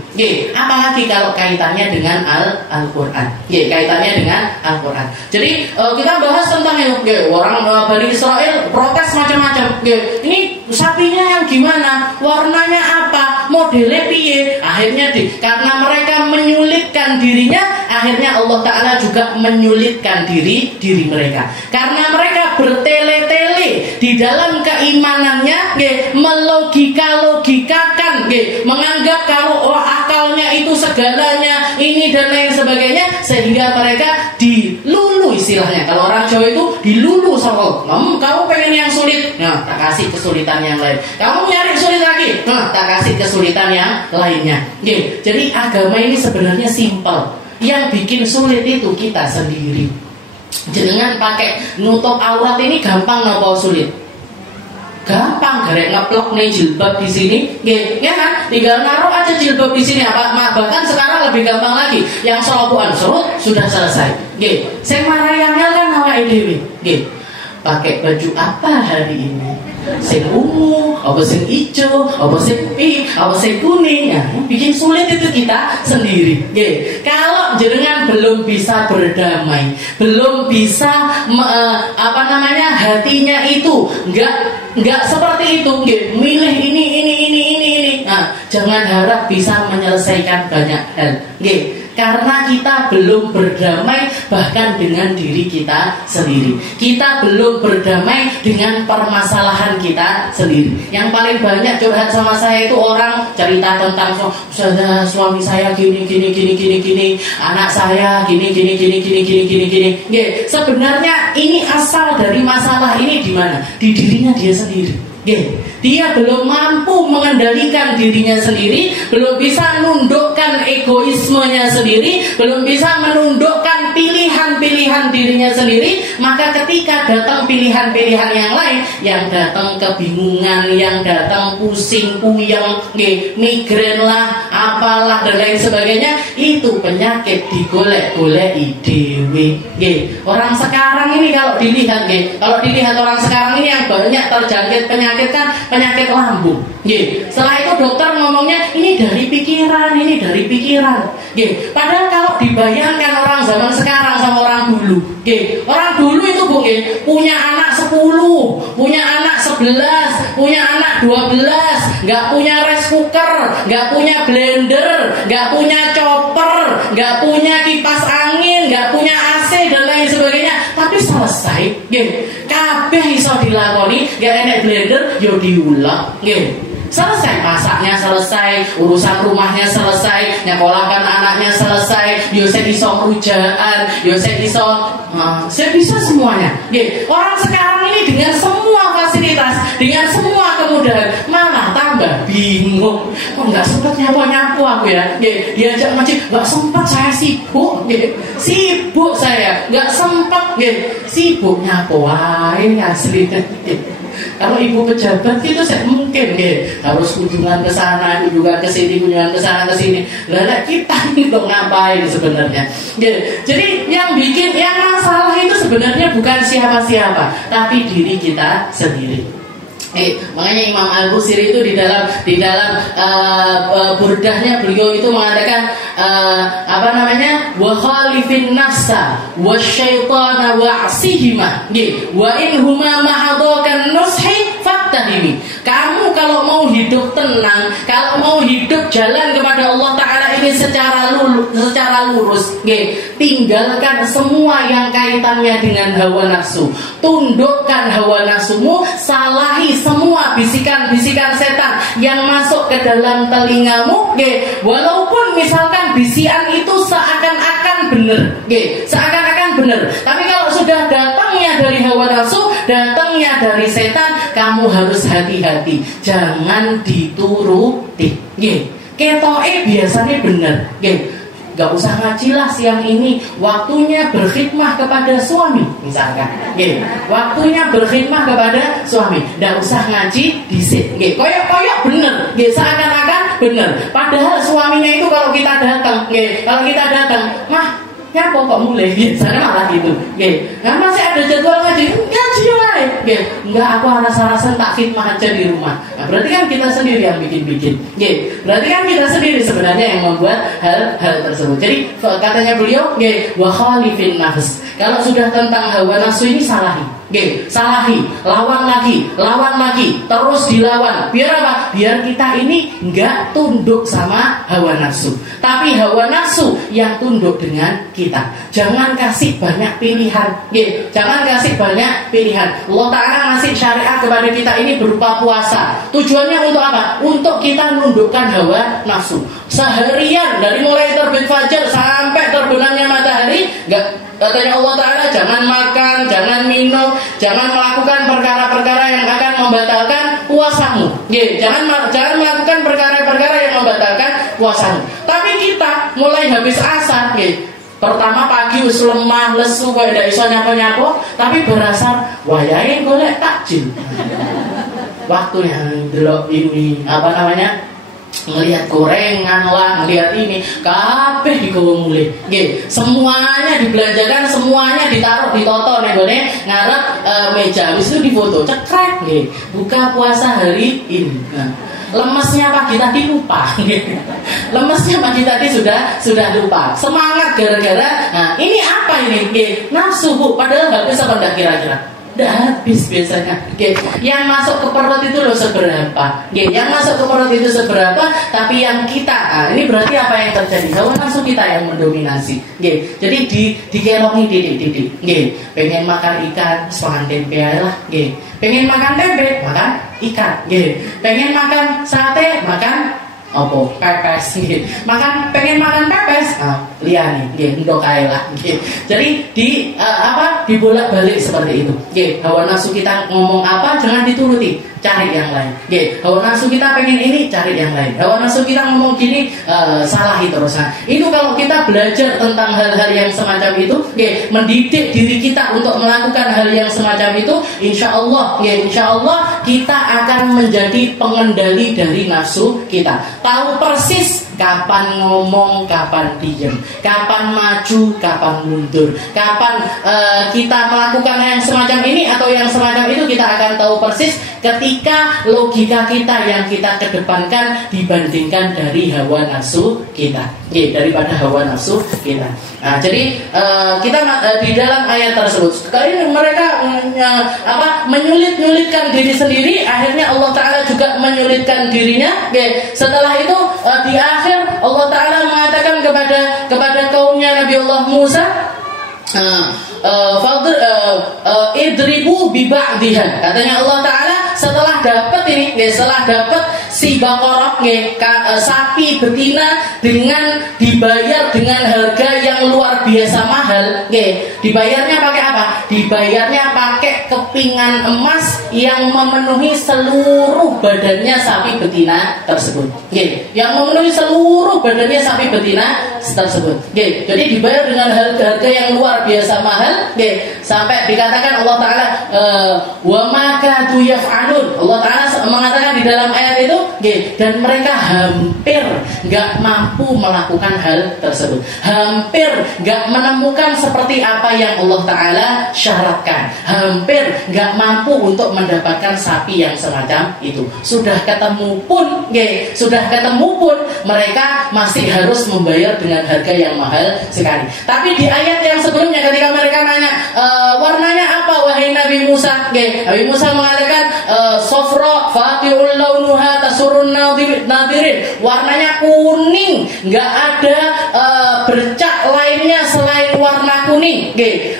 Apalagi kalau kaitannya dengan Al-Qur'an. Kaitannya dengan Al-Qur'an. Jadi kita bahas tentang orang Bani Israel protes macam-macam. Ini sapinya yang gimana? Warnanya apa? Modelnya piye? Akhirnya karena mereka menyulitkan dirinya, akhirnya Allah Ta'ala juga menyulitkan diri mereka. Karena mereka bertele-tele di dalam keimanannya, melogika-logikakan, menganggap kalau akalnya itu segalanya, ini dan lain sebagainya, sehingga mereka dilulu istilahnya. Kalau orang Jawa itu dilulu sama kamu pengen yang sulit, nah tak kasih kesulitan yang lain. Kamu nyari sulit lagi, nah tak kasih kesulitan yang lainnya. Jadi agama ini sebenarnya simpel. Yang bikin sulit itu kita sendiri. Jenengan pakai nutup aurat ini gampang napa sulit? Gampang, garek ngeplok nih jilbab di sini, ya kan? Tinggal naruh aja jilbab di sini. Bahkan sekarang lebih gampang lagi. Yang solobuan surut sudah selesai. Sing marayangnya kan awake dhewe. Pakai baju apa hari ini? Sing ungu, apa sing hijau, apa sing pink, apa sing kuning. Nah, bikin sulit itu kita sendiri. Kalau jenengan belum bisa berdamai, belum bisa hatinya itu enggak seperti itu, milih ini. Nah, jangan harap bisa menyelesaikan banyak hal. Karena kita belum berdamai bahkan dengan diri kita sendiri. Kita belum berdamai dengan permasalahan kita sendiri. Yang paling banyak curhat sama saya itu orang cerita tentang suami saya gini, anak saya gini. Sebenarnya ini asal dari masalah ini di mana? Di dirinya dia sendiri. Dia belum mampu mengendalikan dirinya sendiri, belum bisa menundukkan egoismenya sendiri, belum bisa menundukkan pilihan-pilihan dirinya sendiri. Maka ketika datang pilihan-pilihan yang lain, yang datang kebingungan, yang datang pusing, puyeng, migrain lah, apalah dan lain sebagainya, itu penyakit digolek-goleki dhewe. Orang sekarang ini kalau dilihat orang sekarang ini yang banyak terjangkit penyakit lambung. Setelah itu dokter ngomongnya ini dari pikiran. Padahal kalau dibayangkan orang zaman sekarang sama orang dulu, orang dulu itu punya anak 10, punya anak 11, punya anak 12, nggak punya rice cooker, nggak punya blender, nggak punya chopper, nggak punya kipas angin, nggak punya AC dan lain sebagainya. Tapi selesai, kabeh iso dilakoni, nggak enek blender, yo diulek, selesai masaknya, selesai urusan rumahnya, selesai nyekolahkan anaknya, selesai yo saya iso kerujaan, yo saya bisa semuanya. Orang sekarang ini dengan semua fasilitas, dengan semua kemudahan, malah tambah bingung. Kok nggak sempat nyapu aku ya? Diajak ngaji nggak sempat, saya sibuk. Sibuk saya nggak sempat. Sibuk nyapu aja asli. Kalau ibu pejabat itu saya mungkin harus kunjungan ke sana, kunjungan ke sini, kunjungan ke sana ke sini. Lah kita itu ngapain sebenarnya? Jadi yang masalah itu sebenarnya bukan siapa-siapa, tapi diri kita sendiri. Makanya Imam Al-Busiri itu di dalam burdahnya beliau itu mengatakan wa khalifin nafsa wa syaitana wa asihima wa in huma mahadakan nushi faktahimi. Kamu kalau mau hidup tenang, kalau mau hidup jalan kepada Allah Ta'ala ini secara lurus, tinggalkan semua yang kaitannya dengan hawa nafsu, tundukkan hawa nafsumu, salahi semua bisikan-bisikan setan yang masuk ke dalam telingamu, walaupun misalkan bisikan itu seakan-akan benar, tapi kalau sudah datangnya dari hawa nafsu, datangnya dari setan, kamu harus hati-hati, jangan dituruti. Ketoke biasanya benar, gak usah ngajilah siang ini, waktunya berkhidmah kepada suami misalkan, waktunya berkhidmah kepada suami, gak usah ngaji disik, koyok bener, seakan-akan bener, padahal suaminya itu kalau kita datang, mah nyapa kok mulai, biasanya malah gitu. Masih ada jadwal ngaji mulai. Enggak, aku alasan tak khidmah aja di rumah. Nah, berarti kan kita sendiri yang bikin. Berarti kan kita sendiri sebenarnya yang membuat hal tersebut. Jadi katanya beliau, wa khalifin nafs. Kalau sudah tentang hawa nafsu ini salahi, lawan lagi, terus dilawan. Biar apa? Biar kita ini enggak tunduk sama hawa nafsu, tapi hawa nafsu yang tunduk dengan kita. Jangan kasih banyak pilihan, Allah Ta'ala ngasih syariat kepada kita ini berupa puasa. Tujuannya untuk apa? Untuk kita nundukkan hawa nafsu. Seharian dari mulai terbit fajar sampai terbenamnya matahari, katanya Allah Ta'ala, jangan makan, jangan minum, jangan melakukan perkara-perkara yang akan membatalkan puasamu. Jangan melakukan perkara-perkara yang membatalkan puasamu. Tapi kita mulai habis asar, pertama pagi wis lemah, lesu, kok ndak iso nyapa-nyapa, tapi berasar wayahe golek takjil. Waktunya delok ini, ngelihat gorengan lah, ngelihat ini, kabeh digawa mulih. Semuanya dibelanjakan, semuanya ditaruh di toto nenggone ngarep meja, habis itu difoto, cekrek, buka puasa hari ini. Lemesnya pagi tadi lupa, lemesnya pagi tadi sudah lupa. Semangat gara-gara, nah ini apa ini? Nafsu bu, padahal habis apa enggak kira-kira? Nggak habis biasanya. Yang masuk ke perut itu loh seberapa. Yang masuk ke perut itu seberapa, tapi yang kita, ini berarti apa yang terjadi? Hawa nafsu kita yang mendominasi. Jadi dikelongi didik. Pengen makan ikan, sepangan tempe lah. Pengen makan tempe, makan ikan. Pengen makan sate, makan pepes. Pengen makan pepes, liane ndok ae lah. Jadi dibolak-balik seperti itu. Hawa nafsu kita ngomong apa jangan dituruti, cari yang lain. Hawa nafsu kita pengen ini, cari yang lain. Hawa nafsu kita ngomong gini, salahi terus. Itu kalau kita belajar tentang hal-hal yang semacam itu, mendidik diri kita untuk melakukan hal yang semacam itu, insya Allah kita akan menjadi pengendali dari nafsu kita. Tahu persis kapan ngomong, kapan diam, kapan maju, kapan mundur, kapan kita melakukan yang semacam ini atau yang semacam itu, kita akan tahu persis ketika logika kita yang kita kedepankan dibandingkan dari hawa nafsu kita, daripada hawa nafsu kita. Nah, jadi kita di dalam ayat tersebut, kali ini mereka menyulit-nyulitkan diri sendiri, akhirnya Allah Ta'ala juga menyulitkan dirinya. Setelah itu di akhir Allah Ta'ala mengatakan kepada kaumnya Nabi Allah Musa, idribu biba'diha. Katanya Allah Ta'ala setelah dapat si Baqarah, sapi betina dengan dibayar dengan harga yang luar biasa mahal, dibayarnya pakai apa? Dibayarnya pakai kepingan emas yang memenuhi seluruh badannya sapi betina tersebut. Yang memenuhi seluruh badannya sapi betina tersebut. Jadi dibayar dengan harga yang luar biasa mahal, sampai dikatakan Allah Ta'ala wa ma kadu yaf'alun. Allah Ta'ala mengatakan di dalam ayat itu, dan mereka hampir gak mampu melakukan hal tersebut, hampir gak menemukan seperti apa yang Allah Ta'ala syaratkan, hampir gak mampu untuk mendapatkan sapi yang semacam itu. Sudah ketemu pun mereka masih harus membayar dengan harga yang mahal sekali. Tapi di ayat yang sebelumnya ketika mereka nanya warnanya apa wahai Nabi Musa, Nabi Musa mengatakan sofra fatiul launuha tasurun nadirin, warnanya kuning, nggak ada bercak lainnya selain warna kuning.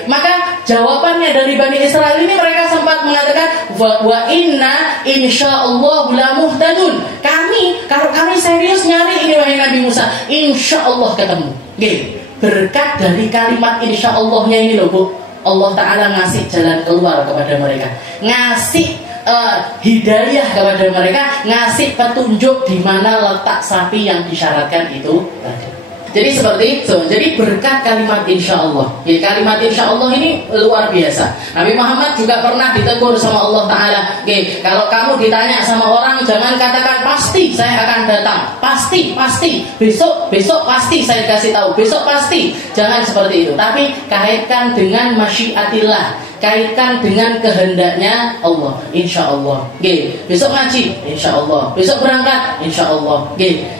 Maka jawabannya dari Bani Israel ini, mereka sempat mengatakan wa inna insyaallah la muhtadun. Kalau kami serius nyari ini wahai Nabi Musa, insyaallah ketemu. Berkat dari kalimat insya'Allahnya ini loh Bu, Allah Ta'ala ngasih jalan keluar kepada mereka, ngasih hidayah kepada mereka, ngasih petunjuk di mana letak sapi yang disyaratkan itu tadi. Jadi seperti itu. Jadi berkat kalimat insyaallah. Kalimat insyaallah ini luar biasa. Nabi Muhammad juga pernah ditegur sama Allah Ta'ala. Kalau kamu ditanya sama orang, jangan katakan pasti saya akan datang, pasti besok pasti saya kasih tahu, besok pasti. Jangan seperti itu. Tapi kaitkan dengan masyiatillah, kaitkan dengan kehendaknya Allah. Insyaallah. Besok ngaji, insyaallah. Besok berangkat, insyaallah.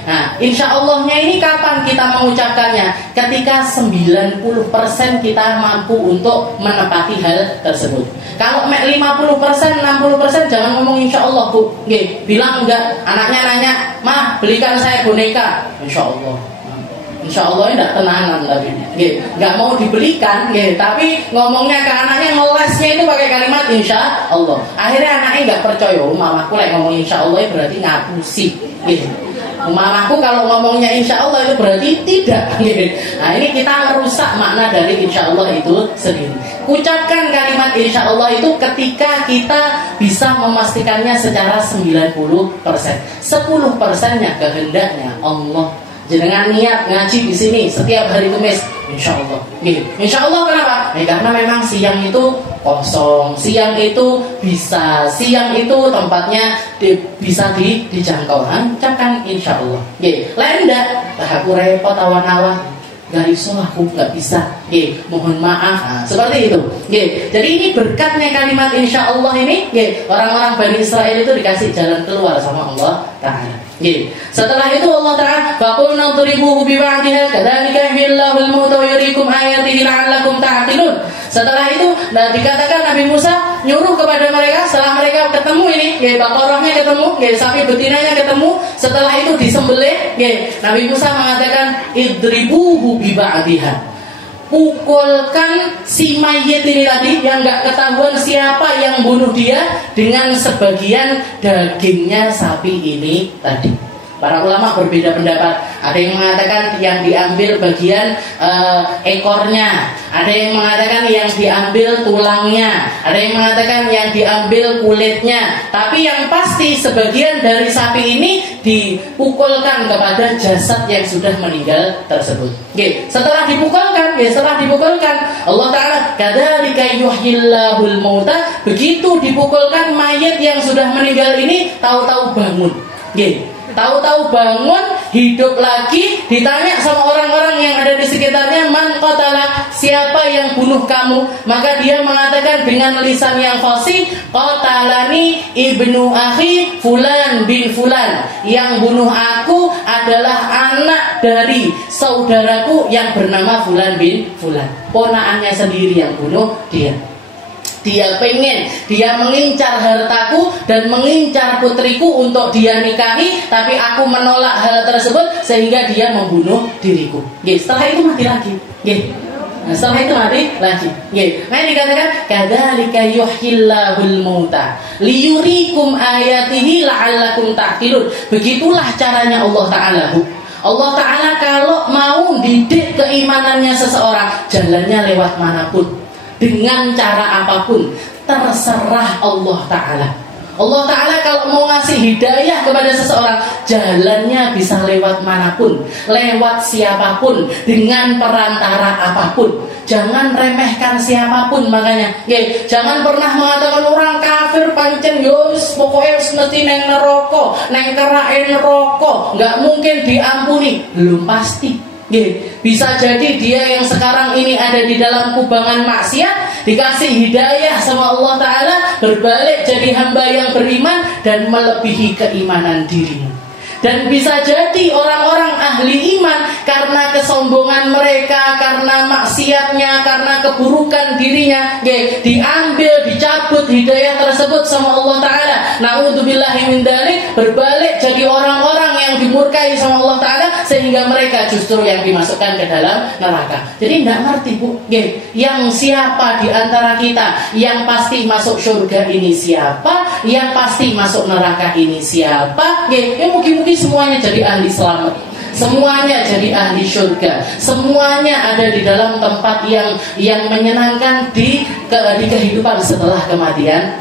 Nah, insyaallah-nya ini kapan kita mengucapkannya? Ketika 90% kita mampu untuk menepati hal tersebut. Kalau 50%, 60% jangan ngomong insyaallah Bu. Bilang enggak. Anaknya nanya, "Mah, belikan saya boneka." Insyaallah. Insyaallah tidak tenanan tapi nggak mau dibelikan, tapi ngomongnya ke anaknya, ngelesnya itu pakai kalimat insyaallah. Akhirnya anaknya nggak percaya. Mamaku lek ngomong insyaallah berarti ngapusi. Mamaku kalau ngomongnya insyaallah itu berarti tidak. Nah, ini kita merusak makna dari insyaallah itu sendiri. Ucapkan kalimat insyaallah itu ketika kita bisa memastikannya secara 90%. 10%-nya kehendaknya Allah. Jangan niat ngaji di sini setiap hari Kamis, insyaallah. Insyaallah kenapa? Karena memang siang itu kosong, siang itu bisa, siang itu tempatnya bisa dijangkau. Ucapkan insyaallah. Lain enggak, aku repot awan-awan, nggak iso aku nggak bisa. Mohon maaf. Seperti itu. Jadi ini berkatnya kalimat insyaallah ini. Orang-orang Bani Israel itu dikasih jalan keluar sama Allah Ta'ala. Setelah itu Allah Ta'ala faqulna dhribuhu biwa'diha kadzalika yuhyillahu al-mauta wa yuriikum ayatihi la'allakum ta'qilun. Setelah itu dikatakan Nabi Musa nyuruh kepada mereka, setelah mereka ketemu ini, Baqarahnya ketemu, sapi betinanya ketemu, setelah itu disembelih, Nabi Musa mengatakan idribuhu bi ba'diha. Pukulkan si mayit ini tadi yang nggak ketahuan siapa yang bunuh dia dengan sebagian dagingnya sapi ini tadi. Para ulama berbeda pendapat. Ada yang mengatakan yang diambil bagian ekornya, ada yang mengatakan yang diambil tulangnya, ada yang mengatakan yang diambil kulitnya. Tapi yang pasti sebagian dari sapi ini dipukulkan kepada jasad yang sudah meninggal tersebut. Setelah dipukulkan, Allah Ta'ala kadzalika yuhyillahul mauta, begitu dipukulkan mayit yang sudah meninggal ini tahu-tahu bangun. Tahu-tahu bangun, hidup lagi, ditanya sama orang-orang yang ada di sekitarnya, man qatala, siapa yang bunuh kamu? Maka dia mengatakan dengan lisan yang fasih, qatalani ibnu akhi fulan bin fulan, yang bunuh aku adalah anak dari saudaraku yang bernama fulan bin fulan. Ponakannya sendiri yang bunuh dia. Dia pengen, dia mengincar hartaku dan mengincar putriku untuk dia nikahi, tapi aku menolak hal tersebut sehingga dia membunuh diriku. Setelah itu mati lagi. Setelah itu mati lagi. Nah dikatakan kadzalika yuhyillahul mauta liyurikum ayatihi la'allakum ta'qilun. Begitulah caranya Allah Ta'ala. Allah Ta'ala kalau mau didik keimanannya seseorang, jalannya lewat manapun, dengan cara apapun, terserah Allah Ta'ala. Allah Ta'ala kalau mau ngasih hidayah kepada seseorang, jalannya bisa lewat manapun, lewat siapapun, dengan perantara apapun. Jangan remehkan siapapun. Makanya jangan pernah mengatakan orang kafir pancen yos pokoknya mesti neng neraka, neng kerain neraka, nggak mungkin diampuni. Belum pasti. Bisa jadi dia yang sekarang ini ada di dalam kubangan maksiat, dikasih hidayah sama Allah Ta'ala, berbalik jadi hamba yang beriman dan melebihi keimanan dirinya. Dan bisa jadi orang-orang ahli iman karena kesombongan mereka, karena maksiatnya, karena keburukan dirinya, diambil, dicabut hidayah tersebut sama Allah Ta'ala. Na'udzubillahi min dzalik, berbalik jadi orang-orang yang dimurkai sama Allah Ta'ala, sehingga mereka justru yang dimasukkan ke dalam neraka. Jadi tidak ngerti Bu, yang siapa di antara kita yang pasti masuk surga ini siapa, yang pasti masuk neraka ini siapa. Mungkin semuanya jadi ahli selamat, semuanya jadi ahli surga, semuanya ada di dalam tempat yang menyenangkan di kehidupan setelah kematian.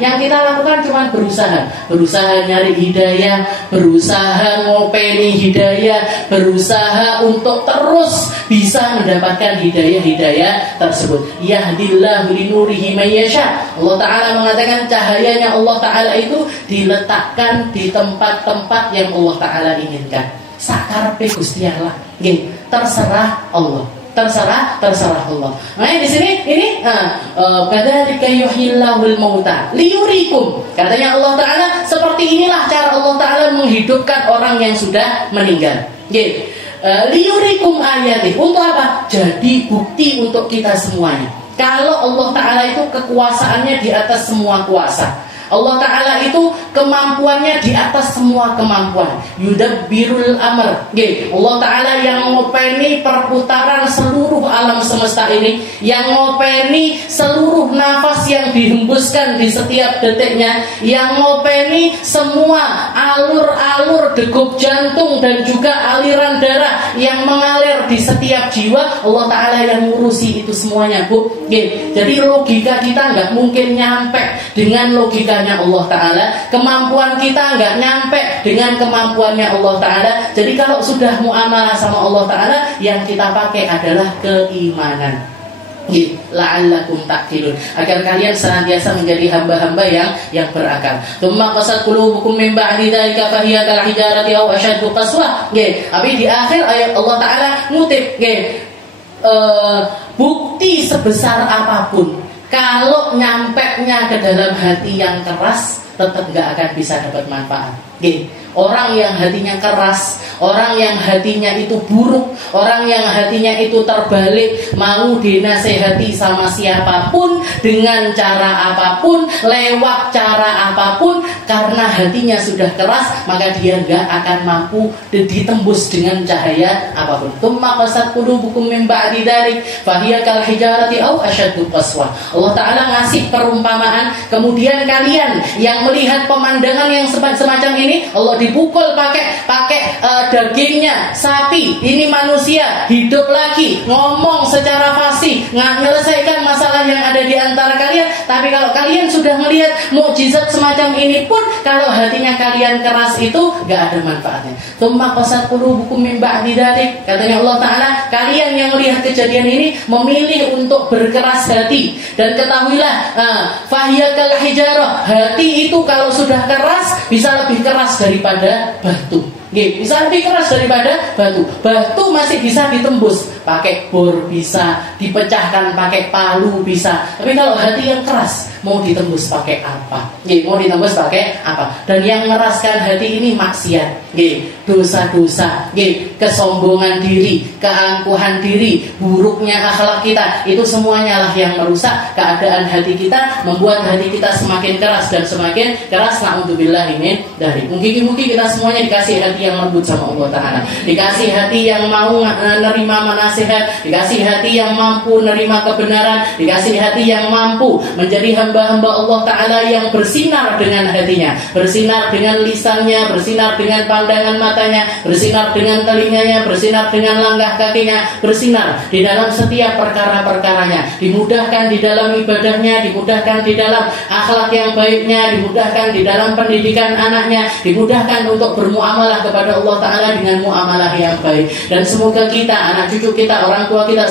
Yang kita lakukan cuma berusaha nyari hidayah, berusaha ngopeni hidayah, berusaha untuk terus bisa mendapatkan hidayah tersebut. Yahdillahu linurihi may yasha. Allah Ta'ala mengatakan cahayanya Allah Ta'ala itu diletakkan di tempat-tempat yang Allah Ta'ala inginkan. Sakarepe Gusti Allah. Terserah Allah. Terserah Allah. Nah di sini ini kadzalika yuhyillahul mauta liyurikum. Katanya Allah Ta'ala seperti inilah cara Allah Ta'ala menghidupkan orang yang sudah meninggal. Liyurikum ayatih. Untuk apa? Jadi bukti untuk kita semuanya. Kalau Allah Ta'ala itu kekuasaannya di atas semua kuasa. Allah Ta'ala itu kemampuannya di atas semua kemampuan. Yudabbirul amr. Allah Ta'ala yang ngopeni perputaran seluruh alam semesta ini, yang ngopeni seluruh nafas yang dihembuskan di setiap detiknya, yang ngopeni semua alur-alur degup jantung dan juga aliran darah yang mengalir di setiap jiwa. Allah Ta'ala yang ngurusi itu semuanya Bu. Jadi logika kita nggak mungkin nyampe dengan logika Allah Ta'ala, kemampuan kita nggak nyampe dengan kemampuannya Allah Ta'ala. Jadi kalau sudah muamalah sama Allah Ta'ala, yang kita pakai adalah keimanan. La'allakum ta'qilun, agar kalian senantiasa menjadi hamba-hamba yang berakal. Tsumma qasat qulubukum min ba'di dzalika fa hiya kal hijarati aw ashaddu qaswa. Tapi di akhir ayat Allah Ta'ala ngutip bukti sebesar apapun, kalau nyampeknya ke dalam hati yang keras, tetap gak akan bisa dapat manfaat. Orang yang hatinya keras, orang yang hatinya itu buruk, orang yang hatinya itu terbalik, mau dinasehati sama siapapun, dengan cara apapun, lewat cara apapun, karena hatinya sudah keras, maka dia gak akan mampu ditembus dengan cahaya apapun. Tsumma qasat qulubukum min ba'di dzalik fahiya kal hijarati aw ashaddu qaswa. Allah Ta'ala ngasih perumpamaan, kemudian kalian yang melihat pemandangan yang semacam ini, Allah dipukul pakai dagingnya sapi, ini manusia hidup lagi, ngomong secara fasih, menyelesaikan masalah yang ada di antara kalian. Tapi kalau kalian sudah melihat mukjizat semacam ini pun, kalau hatinya kalian keras itu gak ada manfaatnya. Tsumma qasat qulubukum min ba'di dzalik, katanya Allah Ta'ala, kalian yang melihat kejadian ini memilih untuk berkeras hati, dan ketahuilah fahiya kal hijarah, hati itu kalau sudah keras bisa lebih keras daripada batu. Bisa lebih keras daripada batu. Batu masih bisa ditembus pakai bor, bisa dipecahkan pakai palu, bisa. Tapi kalau hati yang keras, mau ditembus pakai apa? Mau ditembus pakai apa? Dan yang meraskan hati ini maksiat, dosa-dosa, kesombongan diri, keangkuhan diri, buruknya akhlak kita, itu semuanya lah yang merusak keadaan hati kita, membuat hati kita semakin keras dan semakin keras. Na'udzubillah min dzalik. Mungkin kita semuanya dikasih hati yang lembut sama Allah Ta'ala, dikasih hati yang mau menerima nasihat, dikasih hati yang mampu menerima kebenaran, dikasih hati yang mampu menjadi hamba-hamba Allah Ta'ala yang bersinar dengan hatinya, bersinar dengan lisannya, bersinar dengan pandangan matanya, bersinar dengan telinganya, bersinar dengan langkah kakinya, bersinar di dalam setiap perkara-perkaranya, dimudahkan di dalam ibadahnya, dimudahkan di dalam akhlak yang baiknya, dimudahkan di dalam pendidikan anaknya, dimudahkan untuk bermuamalah kepada Allah Ta'ala dengan muamalah yang baik. Dan semoga kita, anak cucu kita, orang tua kita,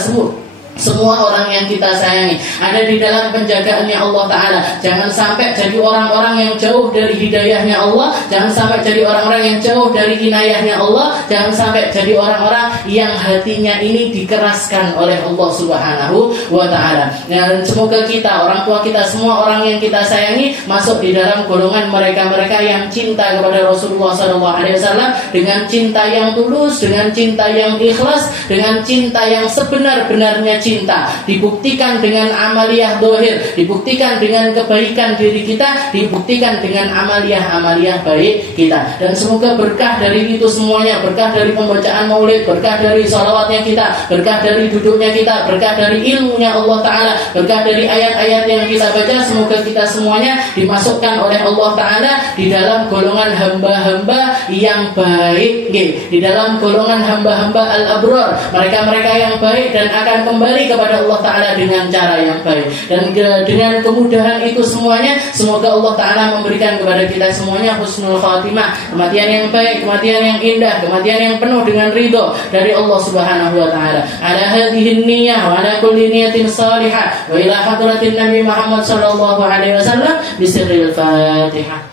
semua orang yang kita sayangi ada di dalam penjagaannya Allah Ta'ala. Jangan sampai jadi orang-orang yang jauh dari hidayahnya Allah, jangan sampai jadi orang-orang yang jauh dari inayahnya Allah, jangan sampai jadi orang-orang yang hatinya ini dikeraskan oleh Allah Subhanahu wa Ta'ala. Dan semoga kita, orang tua kita, semua orang yang kita sayangi masuk di dalam golongan mereka-mereka yang cinta kepada Rasulullah SAW dengan cinta yang tulus, dengan cinta yang ikhlas, dengan cinta yang sebenar-benarnya cinta, dibuktikan dengan amaliyah dohir, dibuktikan dengan kebaikan diri kita, dibuktikan dengan amaliyah baik kita. Dan semoga berkah dari itu semuanya, berkah dari pembacaan maulid, berkah dari salawatnya kita, berkah dari duduknya kita, berkah dari ilmunya Allah Ta'ala, berkah dari ayat-ayat yang kita baca, semoga kita semuanya dimasukkan oleh Allah Ta'ala di dalam golongan hamba-hamba yang baik, di dalam golongan hamba-hamba al-abrar, mereka-mereka yang baik dan akan kembali kepada Allah Ta'ala dengan cara yang baik. Dan dengan kemudahan itu semuanya, semoga Allah Ta'ala memberikan kepada kita semuanya husnul khatimah, kematian yang baik, kematian yang indah, kematian yang penuh dengan ridho dari Allah Subhanahu wa Ta'ala. Ala hadhihi niyyah wa ala kulli niyatin salihah wa ila hadratin Nabi Muhammad sallallahu alaihi wasallam bisirril Fatihah.